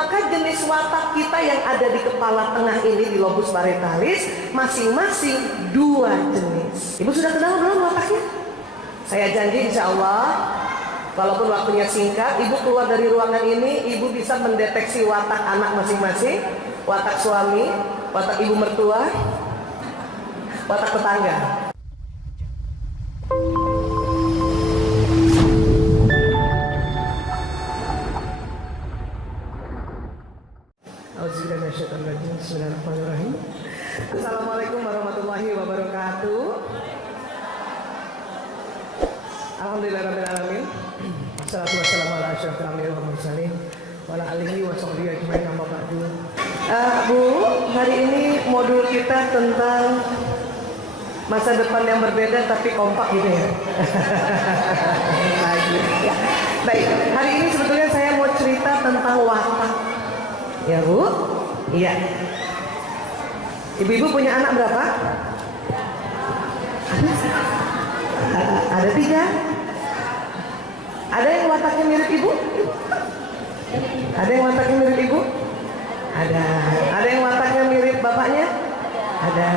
maka jenis watak kita yang ada di kepala tengah ini, di lobus parietalis, masing-masing 2 jenis. Ibu sudah kenal belum wataknya? Saya janji insya Allah, walaupun waktunya singkat, ibu keluar dari ruangan ini, ibu bisa mendeteksi watak anak masing-masing, watak suami, watak ibu mertua, watak tetangga. Bismillahirrahmanirrahim. Assalamualaikum warahmatullahi wabarakatuh. Alhamdulillahirabbil alamin. Wassalatu wassalamu ala asyrofil anbiya'i wal mursalin wa ala alihi wa sahbihi ajmain, amma ba'du. Bu, hari ini modul kita tentang masa depan yang berbeda tapi kompak gitu ya. Ya. Baik, hari ini sebetulnya saya mau cerita tentang watak. Ya Bu? Iya. Ibu-ibu punya anak berapa? Ada 3. Ada yang wataknya mirip ibu? Ada yang wataknya mirip ibu? Ada. Ada yang wataknya mirip bapaknya? Ada.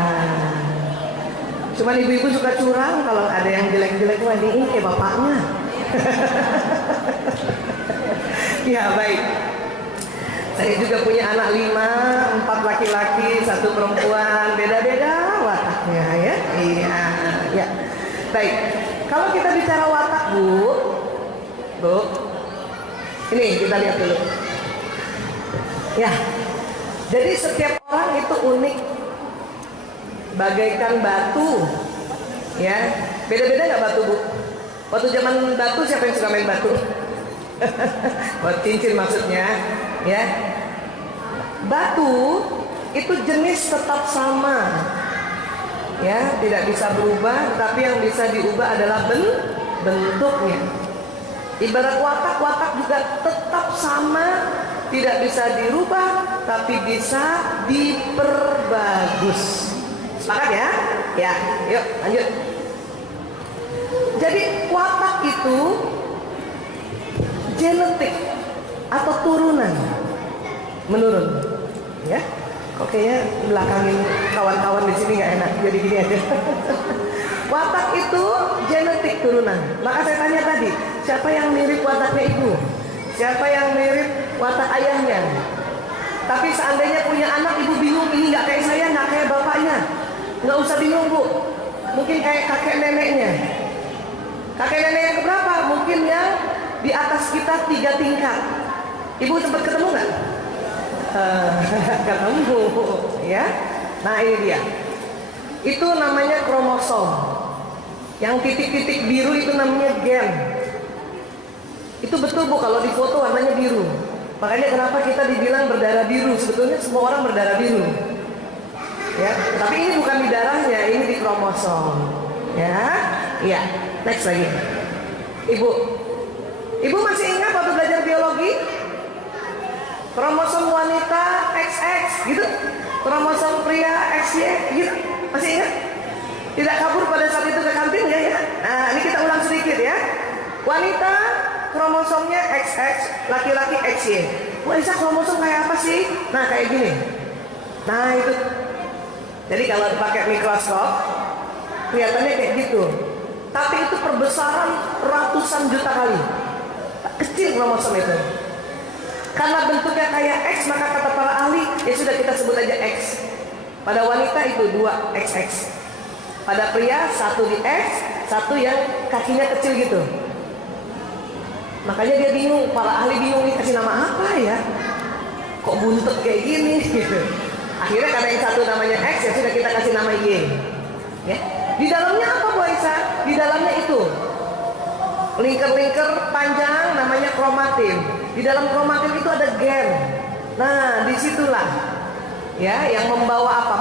Cuman ibu-ibu suka curang kalau ada yang jelek-jelek, wah ini kayak bapaknya. Ya baik. Saya juga punya anak 5, 4 laki-laki, 1 perempuan, beda-beda wataknya ya. Iya, ya. Baik. Kalau kita bicara watak Bu, ini kita lihat dulu. Ya. Jadi setiap orang itu unik, bagaikan batu. Ya. Beda-beda nggak batu Bu? Waktu zaman batu siapa yang suka main batu? Buat cincin maksudnya. Ya, batu itu jenis tetap sama, ya, tidak bisa berubah, tapi yang bisa diubah adalah bentuknya. Ibarat watak juga tetap sama, tidak bisa dirubah, tapi bisa diperbagus. Sepakat ya? Ya, yuk lanjut. Jadi watak itu genetik atau turunan menurun, ya. Kok kayaknya belakangin kawan-kawan di sini nggak enak, jadi gini aja. Watak itu genetik turunan. Maka saya tanya tadi, siapa yang mirip wataknya ibu? Siapa yang mirip watak ayahnya? Tapi seandainya punya anak, ibu bingung ini nggak kayak saya, nggak kayak bapaknya, nggak usah bingung Bu. Mungkin kayak kakek neneknya. Kakek nenek yang keberapa? Mungkin yang di atas kita 3 tingkat. Ibu sempat ketemu nggak? Ketemu, ya. Nah ini dia. Itu namanya kromosom. Yang titik-titik biru itu namanya gen. Itu betul Bu, kalau di foto warnanya biru. Makanya kenapa kita dibilang berdarah biru? Sebetulnya semua orang berdarah biru. Ya, tapi ini bukan di darahnya, ini di kromosom. Ya, iya. Next lagi. Ibu masih ingat waktu belajar biologi? Kromosom wanita XX gitu, kromosom pria XY gitu, masih ingat? Tidak kabur pada saat itu ke kantin ya? Nah ini kita ulang sedikit ya. Wanita kromosomnya XX, laki-laki XY. Wah Isa, kromosom kayak apa sih? Nah kayak gini. Nah itu. Jadi kalau dipakai mikroskop kelihatannya kayak gitu. Tapi itu perbesaran ratusan juta kali. Kecil kromosom itu. Karena bentuknya kayak X, maka kata para ahli, ya sudah kita sebut aja X. Pada wanita itu 2 XX. Pada pria 1 di X, 1 yang kakinya kecil gitu. Makanya dia bingung, para ahli bingung nih kasih nama apa ya? Kok buntut kayak gini gitu. Akhirnya karena yang 1 namanya X, ya sudah kita kasih nama Y. Ya. Di dalamnya apa Bu Aisyah? Di dalamnya itu lingkar-lingkar panjang namanya kromatin. Di dalam kromatin itu ada gen. Nah, disitulah ya yang membawa apa?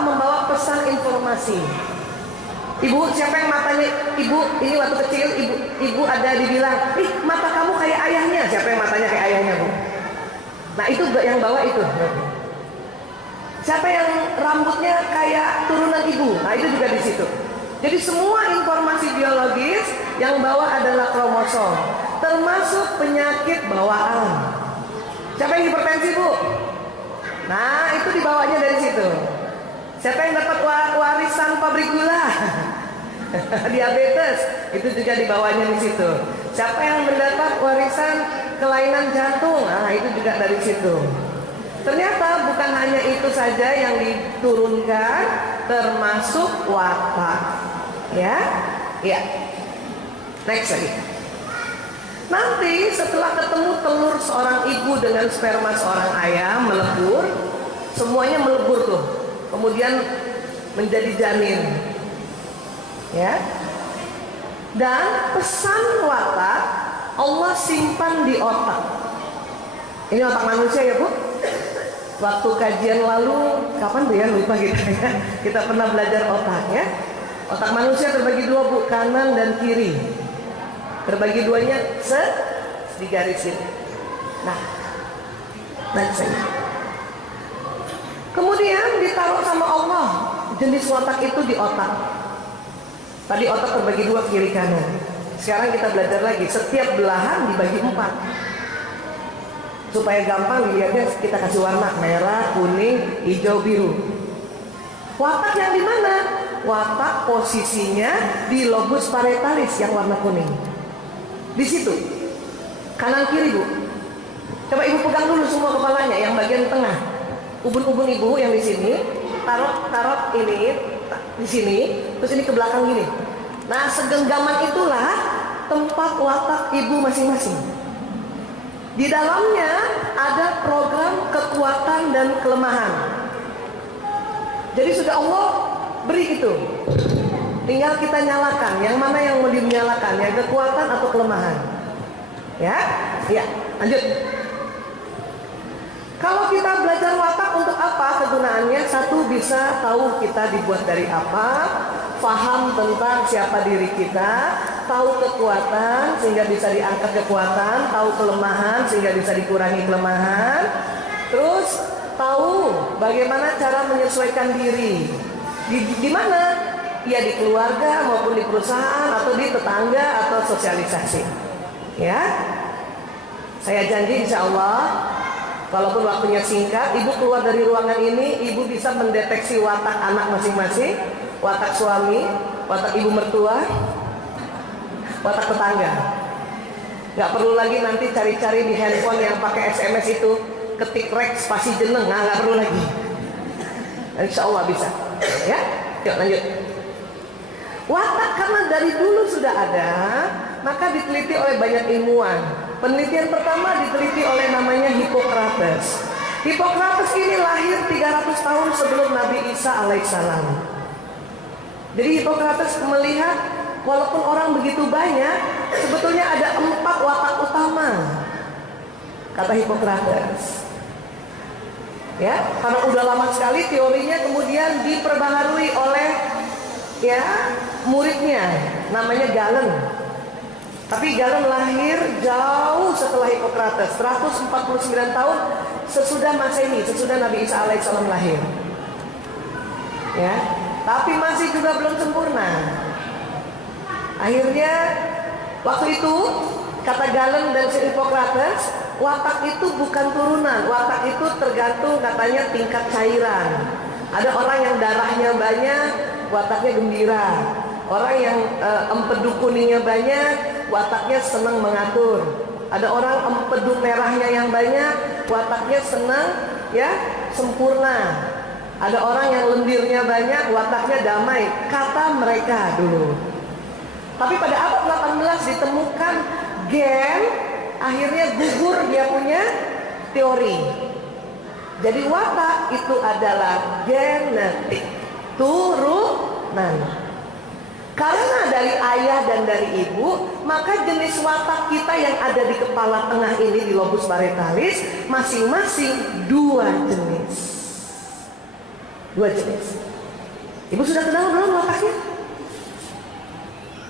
Membawa pesan informasi. Ibu, siapa yang matanya ibu ini waktu kecil ibu ada dibilang, ih mata kamu kayak ayahnya. Siapa yang matanya kayak ayahnya Bu? Nah itu yang bawa itu. Siapa yang rambutnya kayak turunan ibu? Nah itu juga di situ. Jadi semua informasi biologis yang bawa adalah kromosom, termasuk penyakit bawaan. Siapa yang hipertensi, Bu? Nah, itu dibawanya dari situ. Siapa yang dapat warisan pabrik gula? Diabetes, itu juga dibawanya di situ. Siapa yang mendapat warisan kelainan jantung? Nah, itu juga dari situ. Ternyata bukan hanya itu saja yang diturunkan, termasuk watak. Ya, ya. Next lagi. Nanti setelah ketemu telur seorang ibu dengan sperma seorang ayam melebur, semuanya melebur tuh. Kemudian menjadi janin. Ya. Dan pesan watak Allah simpan di otak. Ini otak manusia ya, Bu? Waktu kajian lalu, kapan tuh ya, lupa gitu ya. Kita pernah belajar otak ya. Otak manusia terbagi dua, Bu, kanan dan kiri. Terbagi duanya digarisin. Nah, next. Kemudian ditaruh sama Allah jenis watak itu di otak. Tadi otak terbagi dua, kiri kanan. Sekarang kita belajar lagi, setiap belahan dibagi 4. Supaya gampang dilihatnya, kita kasih warna merah, kuning, hijau, biru. Watak yang di mana? Watak posisinya di lobus parietalis yang warna kuning. Di situ. Kanan kiri, Bu. Coba Ibu pegang dulu semua kepalanya yang bagian tengah. Ubun-ubun Ibu yang di sini, taruh ini di sini, terus ini ke belakang gini. Nah, segenggaman itulah tempat watak Ibu masing-masing. Di dalamnya ada program kekuatan dan kelemahan. Jadi sudah Allah beri itu. Tinggal kita nyalakan. Yang mana yang mau dinyalakan? Yang kekuatan atau kelemahan? Ya, ya. Lanjut. Kalau kita belajar watak untuk apa kegunaannya? Satu, bisa tahu kita dibuat dari apa, paham tentang siapa diri kita, tahu kekuatan sehingga bisa diangkat kekuatan, tahu kelemahan sehingga bisa dikurangi kelemahan, terus tahu bagaimana cara menyesuaikan diri. Di mana? Ya di keluarga maupun di perusahaan atau di tetangga atau sosialisasi. Ya, saya janji insya Allah, walaupun waktunya singkat, Ibu keluar dari ruangan ini, Ibu bisa mendeteksi watak anak masing-masing, watak suami, watak ibu mertua, watak tetangga. Gak perlu lagi nanti cari-cari di handphone yang pakai SMS itu, ketik rek spasi jeneng, nah gak perlu lagi. Insya Allah bisa. Ya, yuk lanjut. Watak karena dari dulu sudah ada, maka diteliti oleh banyak ilmuwan. Penelitian pertama diteliti oleh namanya Hippocrates. Hippocrates ini lahir 300 tahun sebelum Nabi Isa alaihissalam. Jadi Hippocrates melihat walaupun orang begitu banyak, sebetulnya ada 4 watak utama. Kata Hippocrates. Ya, karena udah lama sekali teorinya kemudian diperbaharui oleh muridnya namanya Galen. Tapi Galen lahir jauh setelah Hippocrates, 149 tahun sesudah Masehi, sesudah Nabi Isa alaihissalam lahir. Ya, tapi masih juga belum sempurna. Akhirnya waktu itu kata Galen dan Hippocrates, watak itu bukan turunan, watak itu tergantung katanya tingkat cairan. Ada orang yang darahnya banyak, wataknya gembira. Orang yang empedu kuningnya banyak, wataknya senang mengatur. Ada orang empedu merahnya yang banyak, wataknya senang sempurna. Ada orang yang lendirnya banyak, wataknya damai. Kata mereka dulu. Tapi pada abad 18 ditemukan gen, akhirnya gugur dia punya teori. Jadi watak itu adalah genetik, turunan. Karena dari ayah dan dari ibu, maka jenis watak kita yang ada di kepala tengah ini di lobus parietalis masing-masing 2 jenis. 2 jenis. Ibu sudah kenal belum wataknya?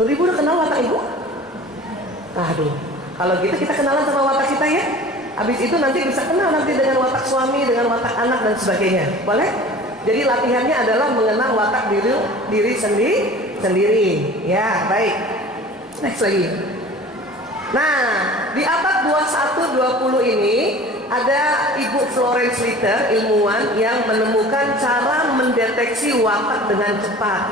Ibu udah kenal watak ibu? Aduh, kalau gitu kita kenalan sama watak kita ya. Habis itu nanti bisa kenal nanti dengan watak suami, dengan watak anak dan sebagainya. Boleh? Jadi latihannya adalah mengenal watak diri sendiri. Ya, baik. Next lagi. Nah, di abad 21-20 ini ada Ibu Florence Litter, ilmuwan yang menemukan cara mendeteksi watak dengan cepat.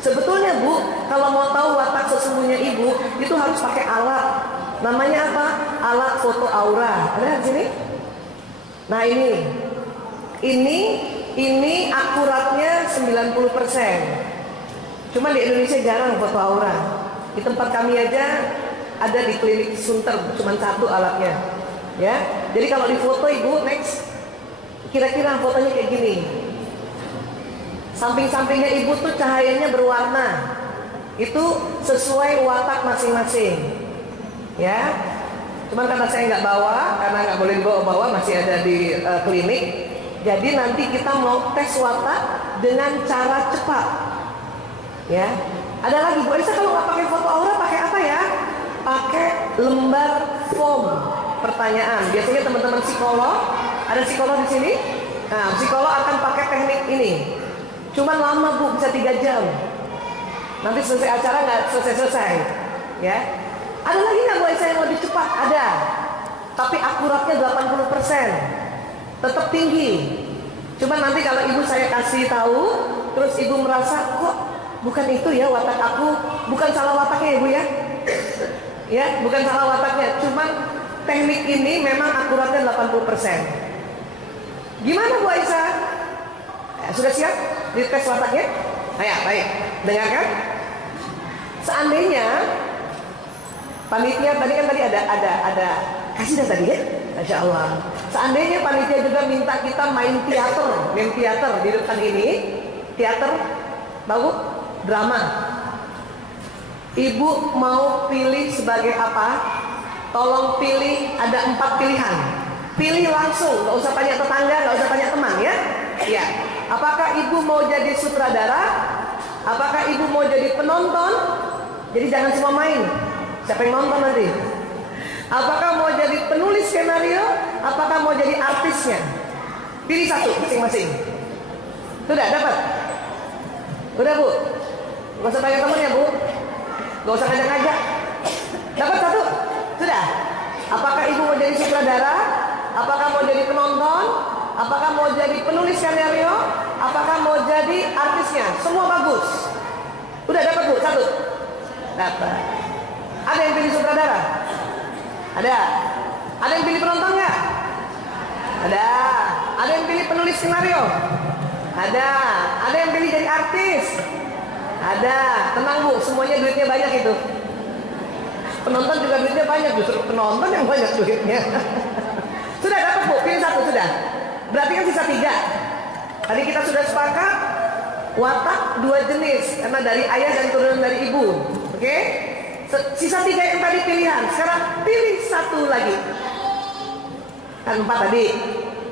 Sebetulnya Bu, kalau mau tahu watak sesungguhnya Ibu, itu harus pakai alat. Namanya apa? Alat foto aura. Ada di sini? Nah ini akuratnya 90%. Cuma di Indonesia jarang foto aura. Di tempat kami aja ada di klinik Sunter, cuma satu alatnya. Ya, jadi kalau difoto Ibu, next, kira-kira fotonya kayak gini. Samping-sampingnya Ibu tuh cahayanya berwarna. Itu sesuai watak masing-masing. Ya, cuman karena saya nggak bawa, karena nggak boleh dibawa-bawa, masih ada di klinik. Jadi nanti kita mau tes watak dengan cara cepat. Ya, ada lagi Bu Aisyah, kalau nggak pakai foto aura, pakai apa ya? Pakai lembar form pertanyaan. Biasanya teman-teman psikolog, ada psikolog di sini. Nah, psikolog akan pakai teknik ini. Cuman lama Bu, bisa 3 jam. Nanti selesai acara nggak selesai-selesai. Ya. Ada lagi nggak Bu Aisyah yang lebih cepat? Ada. Tapi akuratnya 80%. Tetap tinggi. Cuman nanti kalau Ibu saya kasih tahu, terus Ibu merasa kok bukan itu ya watak aku, bukan salah wataknya ya Bu ya. Ya, bukan salah wataknya. Cuman teknik ini memang akuratnya 80%. Gimana Bu Aisyah? Sudah siap dites wataknya? Ayo, baik. Dengarkan. Seandainya panitia tadi kan ada kasih dah tadi ya, Masya Allah. Seandainya panitia juga minta kita main teater di depan ini, teater, tahu? Drama. Ibu mau pilih sebagai apa? Tolong pilih, ada 4 pilihan. Pilih langsung, nggak usah tanya tetangga, nggak usah tanya teman ya. Ya. Apakah Ibu mau jadi sutradara? Apakah Ibu mau jadi penonton? Jadi jangan cuma main. Siapa yang nonton nanti? Apakah mau jadi penulis skenario? Apakah mau jadi artisnya? Pilih satu masing-masing. Sudah dapat? Udah Bu? Gak usah tanya teman ya Bu? Gak usah ngajak-ngajak. Dapat satu? Sudah? Apakah Ibu mau jadi sutradara? Apakah mau jadi penonton? Apakah mau jadi penulis skenario? Apakah mau jadi artisnya? Semua bagus. Udah dapat Bu? Satu? Dapat. Ada yang pilih sutradara? Ada. Ada yang pilih penonton nggak? Ada. Ada yang pilih penulis skenario? Ada. Ada yang pilih jadi artis? Ada. Tenang Bu, semuanya duitnya banyak itu. Penonton juga duitnya banyak, justru penonton yang banyak duitnya. Sudah dapat Bu, pilih satu sudah. Berarti kan sisa 3. Tadi kita sudah sepakat watak 2 jenis, karena dari ayah dan turunan dari ibu. Oke? Sisa 3 yang tadi pilihan. Sekarang pilih satu lagi. Kan 4 tadi.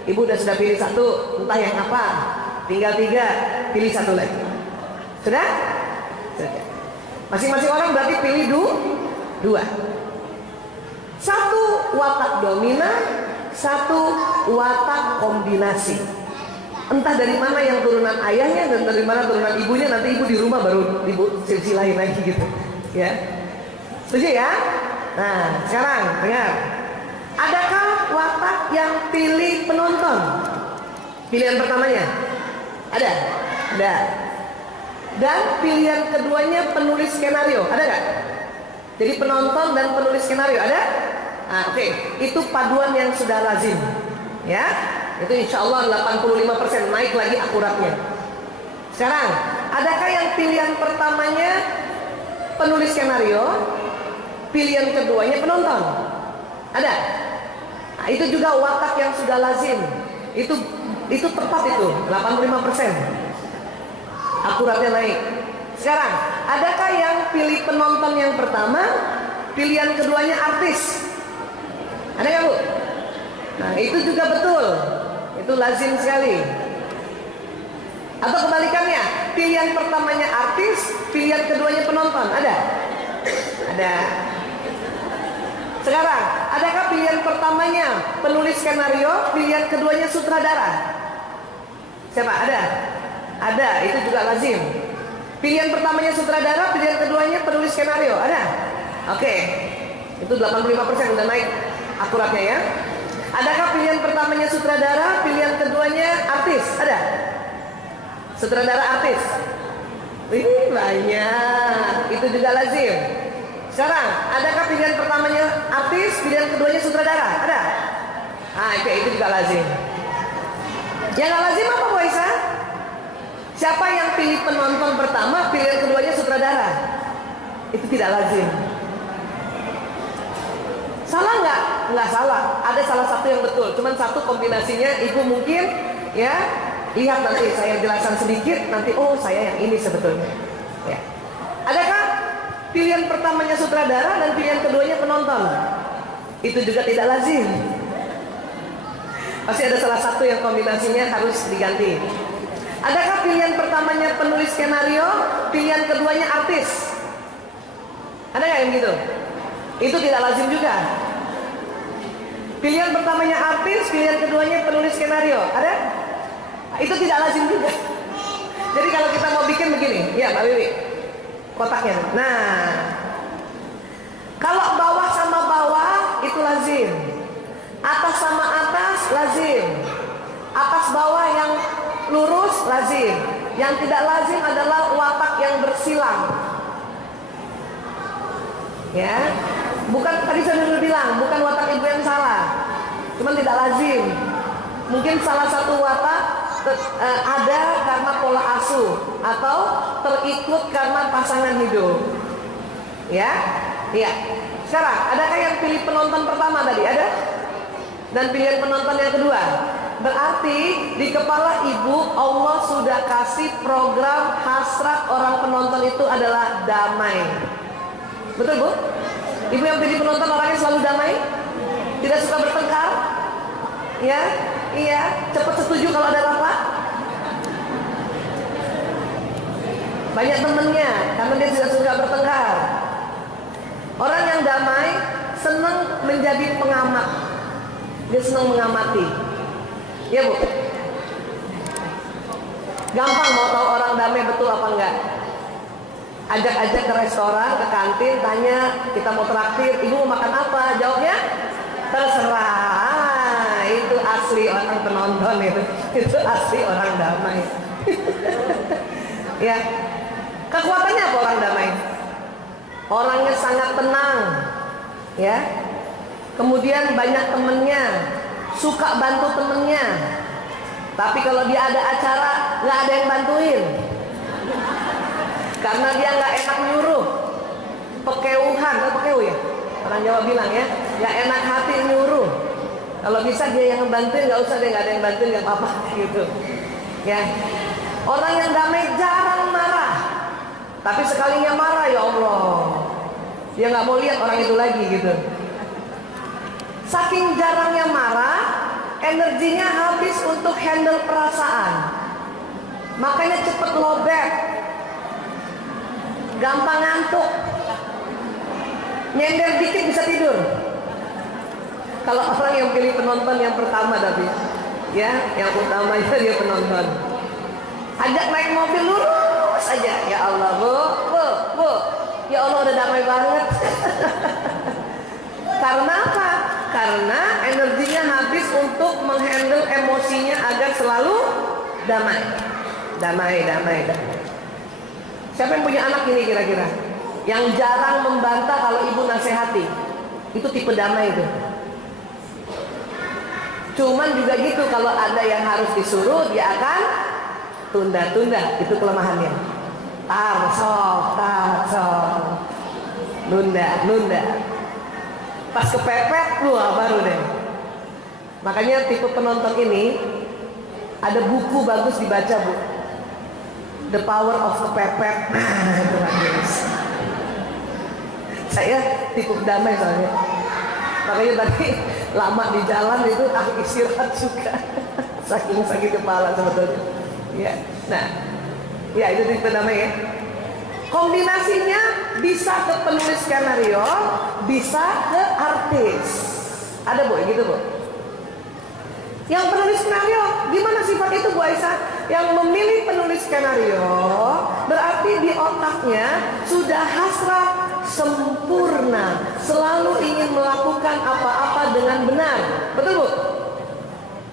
Ibu sudah pilih satu, entah yang apa. Tinggal 3, pilih satu lagi. Sudah? Sudah. Masing-masing orang berarti pilih 2. Satu watak dominan, satu watak kombinasi. Entah dari mana yang turunan ayahnya dan dari mana turunan ibunya, nanti ibu di rumah baru ibu silsilahin lagi gitu. Ya. Setuju ya? Nah, sekarang dengar. Adakah watak yang pilih penonton? Pilihan pertamanya? Ada? Ada. Dan pilihan keduanya penulis skenario, ada nggak? Jadi penonton dan penulis skenario, ada? Nah, oke. Itu paduan yang sudah lazim. Ya, itu insya Allah 85% naik lagi akuratnya. Sekarang, adakah yang pilihan pertamanya penulis skenario, pilihan keduanya penonton? Ada? Nah, itu juga watak yang sudah lazim. Itu tepat itu, 85%. Akuratnya naik. Sekarang, adakah yang pilih penonton yang pertama, pilihan keduanya artis? Ada nggak Bu? Nah, itu juga betul. Itu lazim sekali. Atau kebalikannya, pilihan pertamanya artis, pilihan keduanya penonton. Ada? Ada. Sekarang, adakah pilihan pertamanya penulis skenario, pilihan keduanya sutradara? Siapa? Ada? Ada, itu juga lazim. Pilihan pertamanya sutradara, pilihan keduanya penulis skenario. Ada? Oke. Itu 85% udah naik akuratnya ya. Adakah pilihan pertamanya sutradara, pilihan keduanya artis? Ada? Sutradara, artis? Wih, banyak. Itu juga lazim. Sekarang, adakah pilihan pertamanya artis, pilihan keduanya sutradara? Ada? Ah, itu juga lazim. Yang nggak lazim apa, Bu Aisyah? Siapa yang pilih penonton pertama, pilihan keduanya sutradara? Itu tidak lazim. Salah nggak? Nggak salah. Ada salah satu yang betul. Cuman satu kombinasinya ibu mungkin ya lihat nanti saya jelaskan sedikit. Nanti oh saya yang ini sebetulnya. Ya. Adakah pilihan pertamanya sutradara dan pilihan keduanya penonton? Itu juga tidak lazim. Pasti ada salah satu yang kombinasinya harus diganti. Adakah pilihan pertamanya penulis skenario, pilihan keduanya artis? Ada nggak yang gitu? Itu tidak lazim juga. Pilihan pertamanya artis, pilihan keduanya penulis skenario. Ada? Itu tidak lazim juga. Jadi kalau kita mau bikin begini, ya Mbak Wiwi, kotaknya. Nah, kalau bawah sama bawah itu lazim. Atas sama atas lazim. Atas bawah yang lurus lazim. Yang tidak lazim adalah watak yang bersilang. Ya, bukan tadi saya dulu bilang, bukan watak ibu yang salah, cuman tidak lazim. Mungkin salah satu watak ada karena pola asuh atau terikut karena pasangan hidup. Ya, iya. Sekarang, adakah yang pilih penonton pertama tadi? Ada? Dan pilihan penonton yang kedua? Berarti di kepala ibu Allah sudah kasih program hasrat orang penonton itu adalah damai. Betul Bu? Ibu yang pilih penonton orangnya selalu damai? Tidak suka bertengkar? Ya? Iya? Cepat setuju kalau ada rapat? Banyak temennya karena dia tidak suka bertengkar. Orang yang damai senang menjadi pengamat. Dia senang mengamati. Ya Bu? Gampang mau tahu orang damai betul apa enggak? Ajak-ajak ke restoran, ke kantin, tanya kita mau traktir, ibu mau makan apa? Jawabnya terserah. Itu asli orang penonton itu asli orang damai. Ya, kekuatannya apa orang damai? Orangnya sangat tenang, ya. Kemudian banyak temennya, suka bantu temennya. Tapi kalau dia ada acara, nggak ada yang bantuin. Karena dia nggak enak nyuruh, pekeuhan, pekeu ya, orang Jawa bilang ya, nggak enak hati nyuruh. Kalau bisa dia yang ngebantuin, nggak usah dia nggak ada yang bantuin nggak apa-apa gitu. Ya, orang yang damai jarang marah, tapi sekalinya marah ya Allah, dia nggak mau lihat orang itu lagi gitu. Saking jarangnya marah, energinya habis untuk handle perasaan, makanya cepet lobet. Gampang ngantuk, nyender dikit bisa tidur. Kalau orang yang pilih penonton yang pertama tapi, ya, yang utamanya dia penonton. Ajak naik mobil lurus aja, ya Allah, bu, ya Allah udah damai banget. Karena apa? Karena energinya habis untuk menghandle emosinya agar selalu damai. Siapa yang punya anak ini kira-kira? Yang jarang membantah kalau ibu nasihati. Itu tipe damai itu. Cuman juga gitu, kalau ada yang harus disuruh, dia akan tunda-tunda. Itu kelemahannya. Tarsok. Nunda. Pas kepepet, baru deh. Makanya tipe penonton ini, ada buku bagus dibaca Bu. The Power of Kepepet. Itu bagus. Saya tipe damai soalnya. Makanya tadi lama di jalan itu aku istirahat juga. Saking sakit kepala sebetulnya. Ya. Nah, ya itu tipe damai ya. Kombinasinya bisa ke penulis skenario, bisa ke artis. Ada Bu, gitu Bu. Yang penulis skenario, gimana sifat itu Bu Aisyah? Yang memilih penulis skenario berarti di otaknya sudah hasrat sempurna, selalu ingin melakukan apa-apa dengan benar. Betul Bu?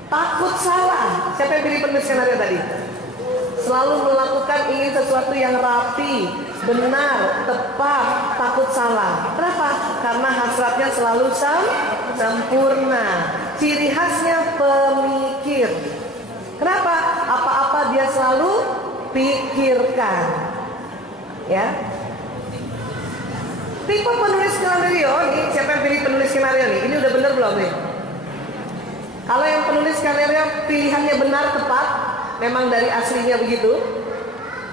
Takut salah. Siapa yang pilih penulis skenario tadi? Selalu melakukan ingin sesuatu yang rapi, benar, tepat, takut salah. Kenapa? Karena hasratnya selalu sempurna. Ciri khasnya pemikir. Kenapa? Apa-apa dia selalu pikirkan. Ya. Tipe penulis skenario nih, siapa yang pilih penulis skenario nih? Ini udah bener belum nih? Kalau yang penulis skenario pilihannya benar, tepat, memang dari aslinya begitu,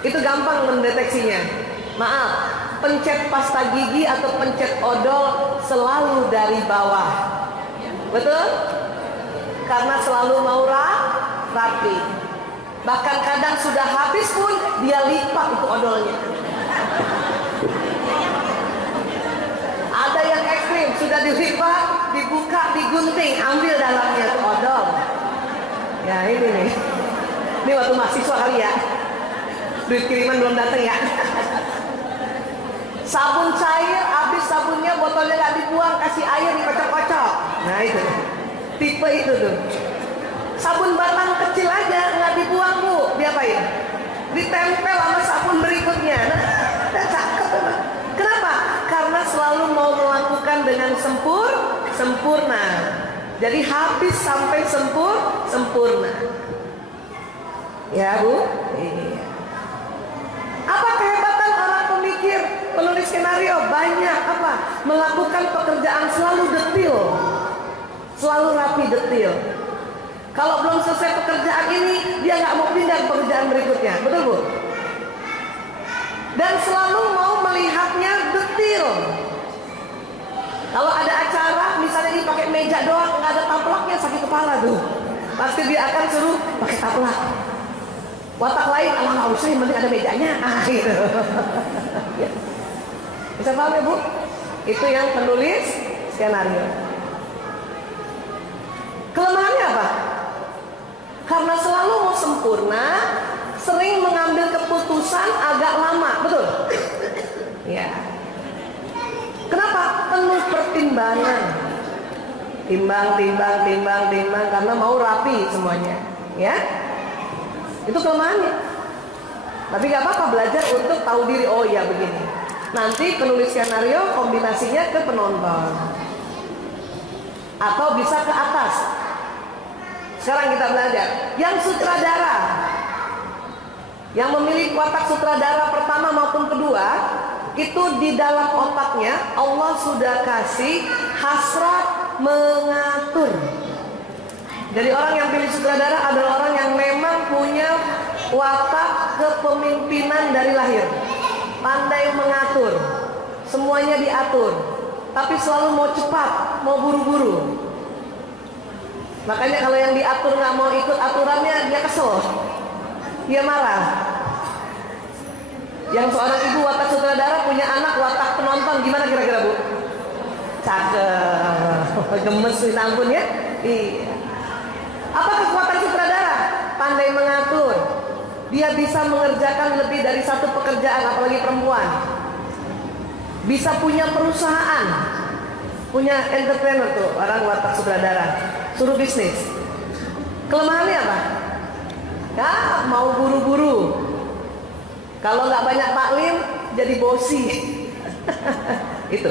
itu gampang mendeteksinya. Maaf, pencet pasta gigi atau pencet odol selalu dari bawah. Betul? Karena selalu mau rapi. Bahkan kadang sudah habis pun dia lipat itu odolnya. Ada yang ekstrim, sudah dilipat, dibuka, digunting, ambil dalamnya itu odol. Ya ini nih. Ini waktu mahasiswa kali ya. Duit kiriman belum datang ya. Sabun cair, habis sabunnya botolnya nggak dibuang, kasih air dikocok-kocok. Nah itu, tipe itu tuh. Sabun batang kecil aja nggak dibuang bu, diapain? Ditempel sama sabun berikutnya. Nah, cakep. Kenapa? Karena selalu mau melakukan dengan sempurna. Jadi habis sampai sempurna. Ya bu. Iya. Apa kehebatan orang pemikir penulis skenario? Banyak. Apa? Melakukan pekerjaan selalu detil, selalu rapi, detil. Kalau belum selesai pekerjaan ini, dia nggak mau pindah ke pekerjaan berikutnya. Betul bu? Dan selalu mau melihatnya detil. Kalau ada acara, misalnya ini pakai meja doang, nggak ada taplaknya, sakit kepala tuh. Pasti dia akan suruh pakai taplak. Watak lain, nggak usah, yang penting ada mejanya. Gitu. Bisa paham ya bu? Itu yang penulis skenario. Kelemahannya apa? Karena selalu mau sempurna, sering mengambil keputusan agak lama, betul? Ya. Kenapa? Penuh pertimbangan. Timbang, karena mau rapi semuanya. Ya. Itu kelemahannya. Tapi gak apa-apa, belajar untuk tahu diri. Oh iya begini. Nanti penulis skenario kombinasinya ke penonton. Atau bisa ke atas. Sekarang kita belajar. Yang sutradara, yang memiliki watak sutradara pertama maupun kedua, itu di dalam otaknya Allah sudah kasih hasrat mengatur. Jadi orang yang pilih sutradara adalah orang yang memang punya watak kepemimpinan dari lahir, pandai mengatur, semuanya diatur, tapi selalu mau cepat, mau buru-buru. Makanya kalau yang diatur nggak mau ikut aturannya, dia kesel, dia marah. Yang seorang ibu watak sutradara punya anak watak penonton, gimana kira-kira bu? Cakep, gemes, ampun ya. Iya. Apa kekuatan sutradara? Pandai mengatur. Dia bisa mengerjakan lebih dari satu pekerjaan, apalagi perempuan. Bisa punya perusahaan, punya entrepreneur tuh orang watak sutradara. Suruh bisnis. Kelemahannya apa? Ya mau buru-buru. Kalau nggak banyak taklim, jadi bosi. Itu.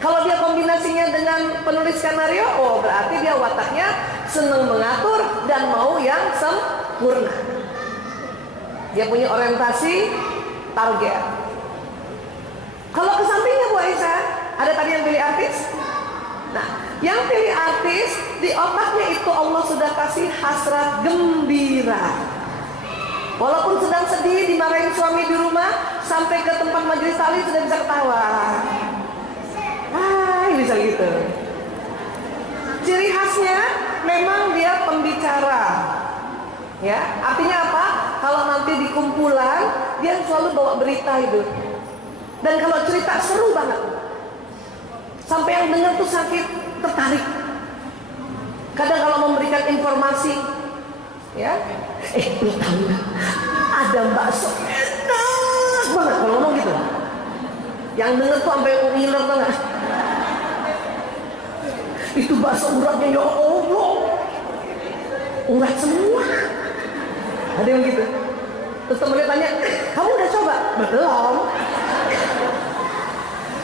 Kalau dia kombinasinya dengan penulis skenario, oh berarti dia wataknya senang mengatur dan mau yang sempurna. Dia punya orientasi target. Kalau ke sampingnya Bu Aisyah, ada tadi yang pilih artis. Nah, yang pilih artis di otaknya itu Allah sudah kasih hasrat gembira. Walaupun sedang sedih, dimarahin suami di rumah, sampai ke tempat majelis taklim sudah bisa ketawa. Bisa gitu. Ciri khasnya memang dia pembicara. Ya, artinya apa? Kalau nanti di kumpulan, dia selalu bawa berita itu. Dan kalau cerita seru banget. Sampai yang dengar tuh sakit tertarik. Kadang kalau memberikan informasi, ya, lu tahu nggak? Ada bakso enak banget kalau ngomong gitu. Yang denger tuh sampai ngiler banget. Itu bakso uratnya ya Allah. urat semua. Ada yang gitu. Terus temennya tanya, kamu udah coba? Belum.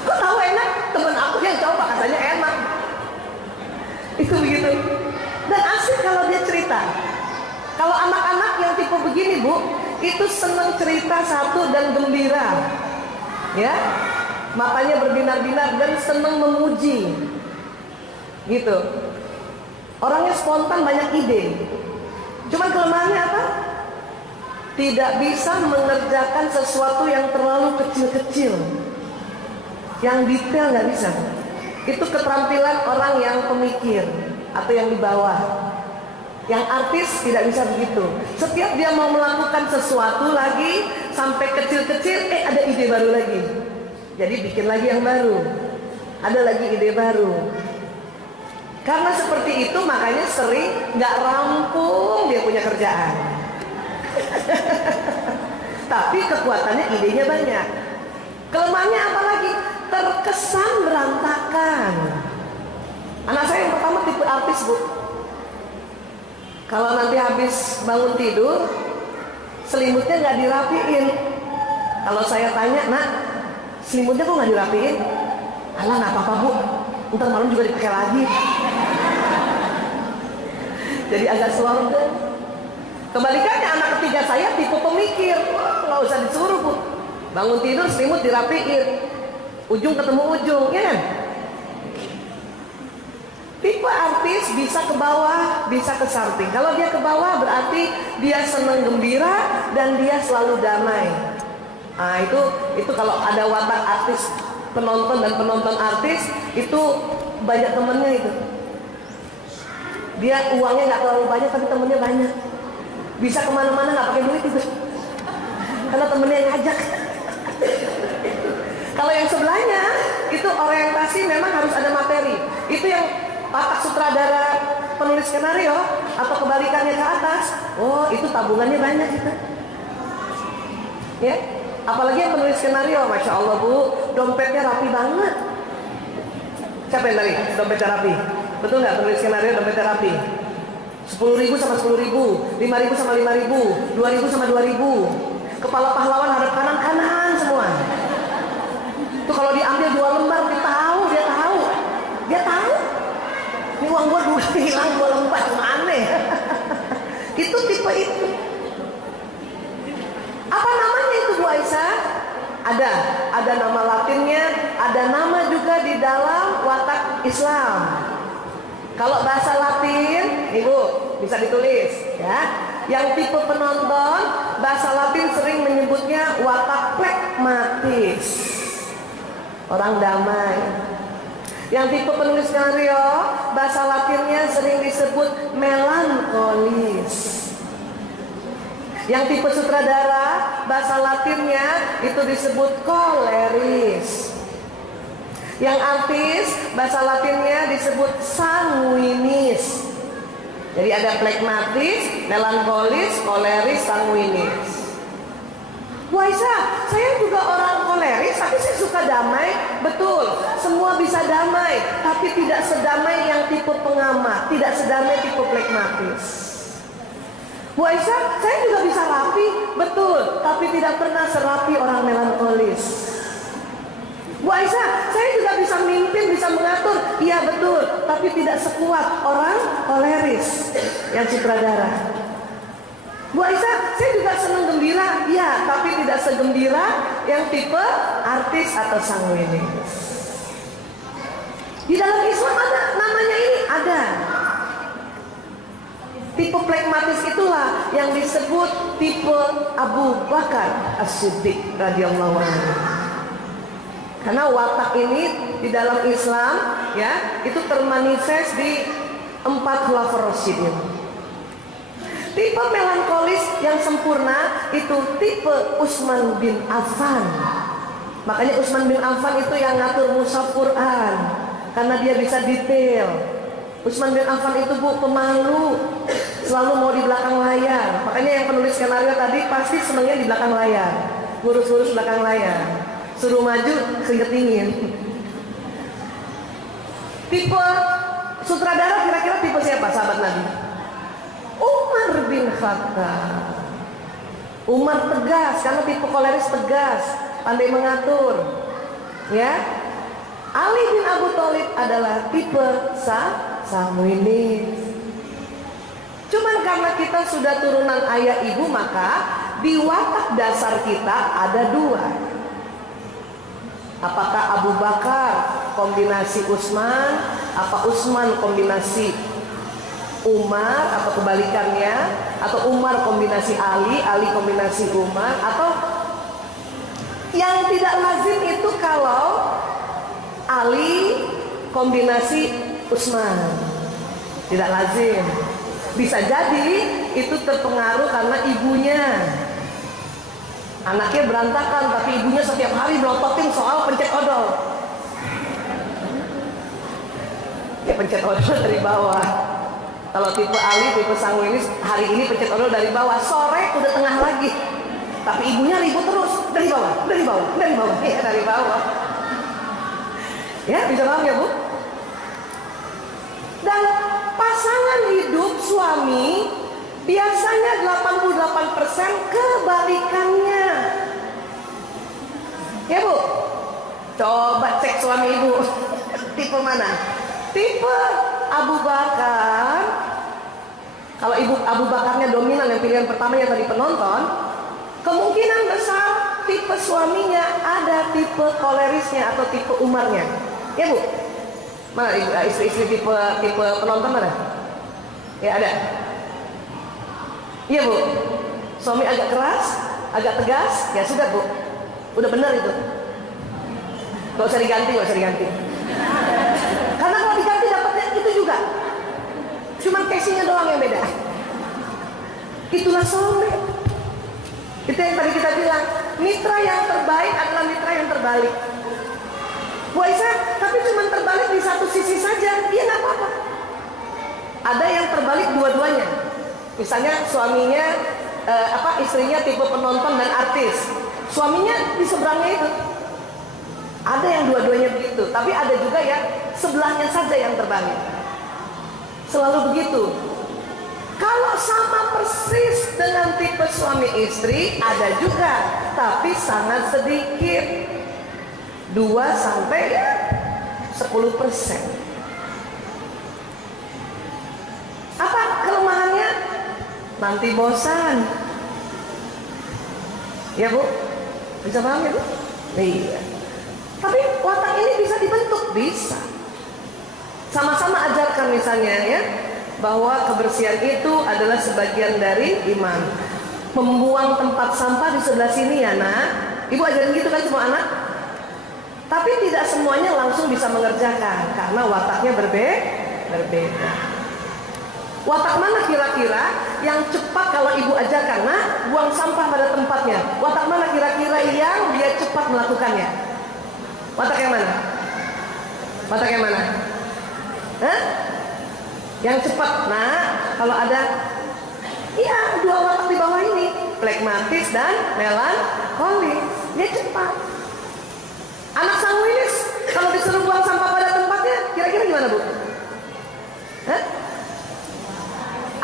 Kok tahu enak? Temen aku yang coba katanya enak. Itu begitu. Dan asik kalau dia cerita. Kalau anak-anak yang tipe begini Bu, itu senang cerita satu dan gembira, ya, matanya berbinar-binar dan senang memuji, gitu. Orangnya spontan, banyak ide. Cuman kelemahannya apa? Tidak bisa mengerjakan sesuatu yang terlalu kecil-kecil, yang detail nggak bisa. Itu keterampilan orang yang pemikir atau yang di bawah. Yang artis tidak bisa begitu. Setiap dia mau melakukan sesuatu lagi, sampai kecil-kecil, ada ide baru lagi. Jadi bikin lagi yang baru. Ada lagi ide baru. Karena seperti itu makanya sering nggak rampung dia punya kerjaan. Tapi kekuatannya, idenya banyak. Kelemahannya apa lagi? Terkesan berantakan. Anak saya yang pertama tipe artis Bu. Kalau nanti habis bangun tidur, selimutnya nggak dirapiin. Kalau saya tanya, nak, selimutnya kok nggak dirapiin? Alah, nggak apa-apa Bu, ntar malam juga dipakai lagi. Jadi agak slorgan. Kebalikannya anak ketiga saya tipe pemikir, nggak usah disuruh Bu. Bangun tidur selimut dirapiin, ujung ketemu ujung, ya kan? Tipe artis bisa ke bawah, bisa ke samping. Kalau dia ke bawah berarti dia senang gembira dan dia selalu damai. Nah itu kalau ada watak artis, penonton dan penonton artis itu banyak temennya itu. Dia uangnya nggak terlalu banyak tapi temennya banyak. Bisa kemana-mana nggak pakai duit itu, karena temennya yang ngajak. Kalau yang sebelahnya itu orientasi memang harus ada materi. Itu yang watak sutradara, penulis skenario, atau kebalikannya ke atas. Oh, itu tabungannya banyak itu. Ya, apalagi yang penulis skenario, masya Allah Bu, dompetnya rapi banget. Siapa yang tadi dompetnya rapi? Betul nggak penulis skenario dompetnya rapi? 10.000 sama 10.000, 5.000 sama 5.000, 2.000 sama 2.000. Kepala pahlawan hadap kanan semua. Itu kalau diambil 2 lembar, dia tahu. Ini uang gua hilang 2 lembar, aneh. Itu tipe itu. Apa namanya itu Bu Aisyah? Ada nama latinnya, ada nama juga di dalam watak Islam. Kalau bahasa Latin, Ibu bisa ditulis ya. Yang tipe penonton, bahasa Latin sering menyebutnya watak plekmatis. Orang damai. Yang tipe penulis skenario, bahasa Latinnya sering disebut melankolis. Yang tipe sutradara, bahasa Latinnya itu disebut koleris. Yang artis, bahasa Latinnya disebut sanguinis. Jadi ada plekmatis, melankolis, koleris, sanguinis. Bu Aisyah, saya juga orang koleris, tapi saya suka damai. Betul, semua bisa damai, tapi tidak sedamai yang tipe pengamat, tidak sedamai tipe plekmatis. Bu Aisyah, saya juga bisa rapi, betul, tapi tidak pernah serapi orang melankolis. Bu Aisyah, saya juga bisa mimpin, bisa mengatur, iya betul, tapi tidak sekuat orang koleris yang sutradara. Bu Aisyah, saya juga senang gembira, iya, tapi tidak segembira yang tipe artis atau sanguinis. Di dalam Islam ada namanya ini, ada. Tipe plekmatis itulah yang disebut tipe Abu Bakar As-Siddiq radhiyallahu anhu. Karena watak ini di dalam Islam ya, itu termanifest di 4 khulafaur rasyidin. Tipe melankolis yang sempurna itu tipe Utsman bin Affan. Makanya Utsman bin Affan itu yang ngatur mushaf Quran, karena dia bisa detail. Utsman bin Affan itu Bu pemalu, selalu mau di belakang layar. Makanya yang penulis skenario tadi pasti senangnya di belakang layar, ngurus-ngurus belakang layar. Suruh maju keringet dingin. Tipe sutradara kira-kira tipe siapa sahabat Nabi? berkata. Umar tegas, karena tipe koleris tegas, pandai mengatur. Ya, Ali bin Abu Thalib adalah tipe sanguinis. Cuman karena kita sudah turunan ayah ibu, maka di watak dasar kita ada dua. Apakah Abu Bakar kombinasi Utsman, apa Utsman kombinasi Umar, atau kebalikannya, atau Umar kombinasi Ali, Ali kombinasi Umar, atau yang tidak lazim itu kalau Ali kombinasi Utsman. Tidak lazim. Bisa jadi itu terpengaruh karena ibunya. Anaknya berantakan, tapi ibunya setiap hari melototin soal pencet odol. Ya, pencet odol dari bawah. Kalau tipe Ali, tipe sanguinis, hari ini pencet odol dari bawah, sore udah tengah lagi. Tapi ibunya ribut terus dari bawah, dari bawah, dari bawah, ya dari bawah. Ya, bisa paham ya Bu? Dan pasangan hidup suami biasanya 88% kebalikannya. Ya Bu? Coba cek suami ibu. Tipe mana? Tipe Abu Bakar. Kalau ibu Abu Bakarnya dominan, yang pilihan pertama yang tadi penonton, kemungkinan besar tipe suaminya ada tipe kolerisnya atau tipe Umarnya. Ya Bu? Mana ibu, istri-istri tipe penonton mana? Ya ada. Iya Bu. Suami agak keras, agak tegas, ya sudah Bu. Udah benar itu. Gak usah diganti, gak usah diganti. Karena kalau diganti dapatnya itu juga. Cuman casingnya doang yang beda. Itulah soulmate. Itu yang tadi kita bilang, mitra yang terbaik adalah mitra yang terbalik. Bu Aisyah, tapi cuma terbalik di satu sisi saja, iya nggak apa-apa. Ada yang terbalik dua-duanya. Misalnya suaminya, istrinya tipe penonton dan artis, suaminya di seberangnya itu. Ada yang dua-duanya begitu, tapi ada juga yang sebelahnya saja yang terbalik. Selalu begitu. Kalau sama persis dengan tipe suami istri, ada juga, tapi sangat sedikit. 2 sampai 10%. Apa kelemahannya? Nanti bosan. Ya Bu? Bisa paham ya Bu? Iya. Tapi watak ini bisa dibentuk, bisa. Sama-sama ajarkan misalnya ya, bahwa kebersihan itu adalah sebagian dari iman. Membuang tempat sampah di sebelah sini ya nak. Ibu ajarin gitu kan semua anak. Tapi tidak semuanya langsung bisa mengerjakan karena wataknya berbeda. Watak mana kira-kira yang cepat kalau ibu ajarkan? Nah, buang sampah pada tempatnya. Watak mana kira-kira yang dia cepat melakukannya? Watak yang mana? Watak yang mana? Hah? Yang cepat. Nah, kalau ada, iya 2 watak di bawah ini, flegmatis dan melankolis. Dia cepat. Anak sanguinis kalau disuruh buang sampah pada tempatnya, kira-kira gimana Bu? Hah?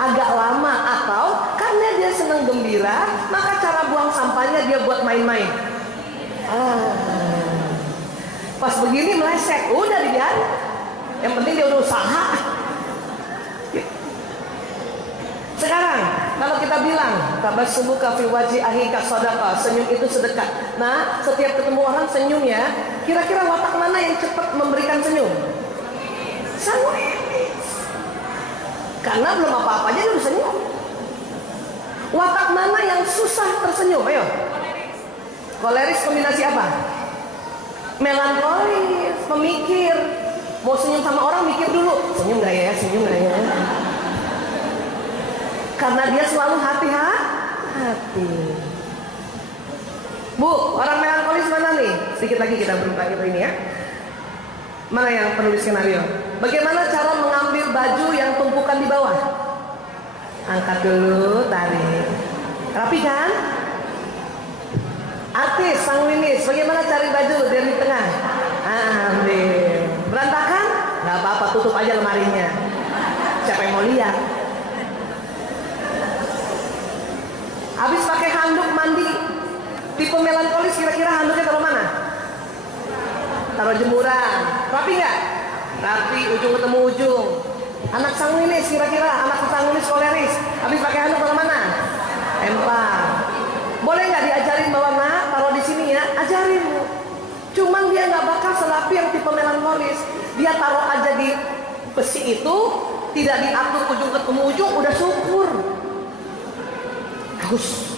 Agak lama, atau karena dia senang gembira, maka cara buang sampahnya dia buat main-main. Pas begini meleset, udah dibiarin. Yang penting dia udah usaha. Sekarang kalau kita bilang tabassumuka fi wajhi akhika shadaqah, senyum itu sedekah. Nah, setiap ketemu orang senyum ya. Kira-kira watak mana yang cepat memberikan senyum? Sanguinis. Karena belum apa-apa aja udah senyum. Watak mana yang susah tersenyum? Ayo. Koleris kombinasi apa? Melankolis, pemikir. Mau senyum sama orang mikir dulu. Senyum gak ya? Senyum gak ya? Karena dia selalu hati-hati. Bu, orang melankolis mana nih? Sedikit lagi kita berubah itu ini ya. Mana yang penulis skenario? Bagaimana cara mengambil baju yang tumpukan di bawah? Angkat dulu, tarik. Rapi kan? Artis, sanguinis, bagaimana cari baju dari tengah? Ambil. Berantakan? Gak apa-apa, tutup aja lemarinya. Siapa yang mau lihat? Tipe melankolis kira-kira handuknya taruh mana? Taruh jemuran. Rapi nggak? Rapi, ujung ketemu ujung. Anak sanguinis kira-kira, anak sanguinis koleris, habis pakai handuk taruh mana? Empar. Boleh nggak diajarin bahwa nak taruh di sini ya? Ajarin Bu. Cuman dia nggak bakal serapi yang tipe melankolis. Dia taruh aja di besi itu, tidak diatur ujung ketemu ujung, udah syukur. Bagus.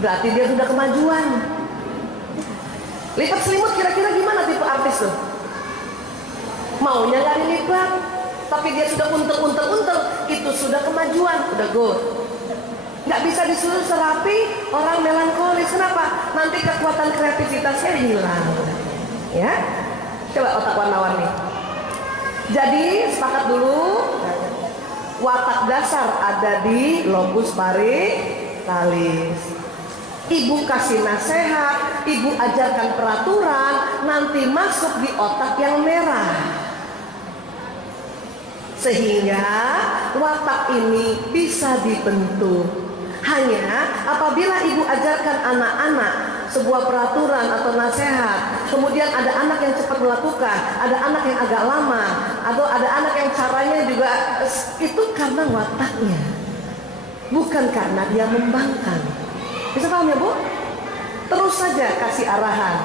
Berarti dia sudah kemajuan. Lipat selimut kira-kira gimana tipe artis tuh? Maunya nggak dilipat, tapi dia sudah untel, itu sudah kemajuan, udah good. Nggak bisa disuruh serapi orang melankolis. Kenapa? Nanti kekuatan kreativitasnya hilang. Ya, coba otak warna-warni. Jadi sepakat dulu, watak dasar ada di lobus parietal. Ibu kasih nasihat, ibu ajarkan peraturan, nanti masuk di otak yang merah. Sehingga watak ini bisa dibentuk. Hanya apabila ibu ajarkan anak-anak sebuah peraturan atau nasihat, kemudian ada anak yang cepat melakukan, ada anak yang agak lama, atau ada anak yang caranya juga, itu karena wataknya, bukan karena dia membangkang. Bisa paham ya Bu? Terus saja kasih arahan.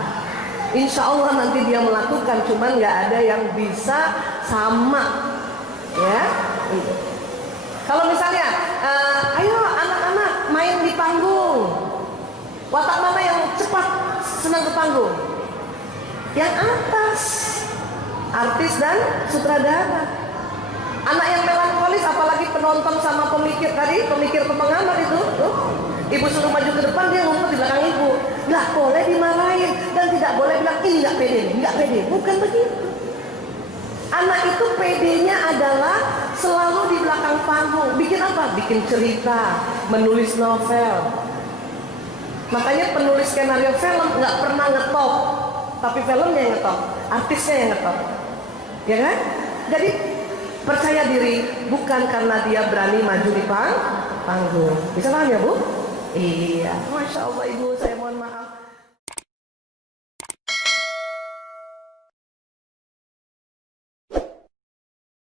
Insya Allah nanti dia melakukan, cuman nggak ada yang bisa sama. Ya, kalau misalnya, ayo anak-anak main di panggung. Watak mana yang cepat senang ke panggung? Yang atas, artis dan sutradara. Anak yang melankolis, apalagi penonton sama pemikir tadi, pemikir pengamat itu, tuh. Ibu suruh maju ke depan, dia ngumpet di belakang ibu. Nggak boleh dimarahin dan tidak boleh bilang ini nggak pede, nggak pede. Bukan begitu. Anak itu pedenya adalah selalu di belakang panggung. Bikin apa? Bikin cerita, menulis novel. Makanya penulis skenario film nggak pernah ngetop, tapi filmnya yang ngetop, artisnya yang ngetop. Ya kan? Jadi percaya diri bukan karena dia berani maju di panggung. Bisa paham ya Bu? Iya. Masya Allah Ibu, saya mohon maaf.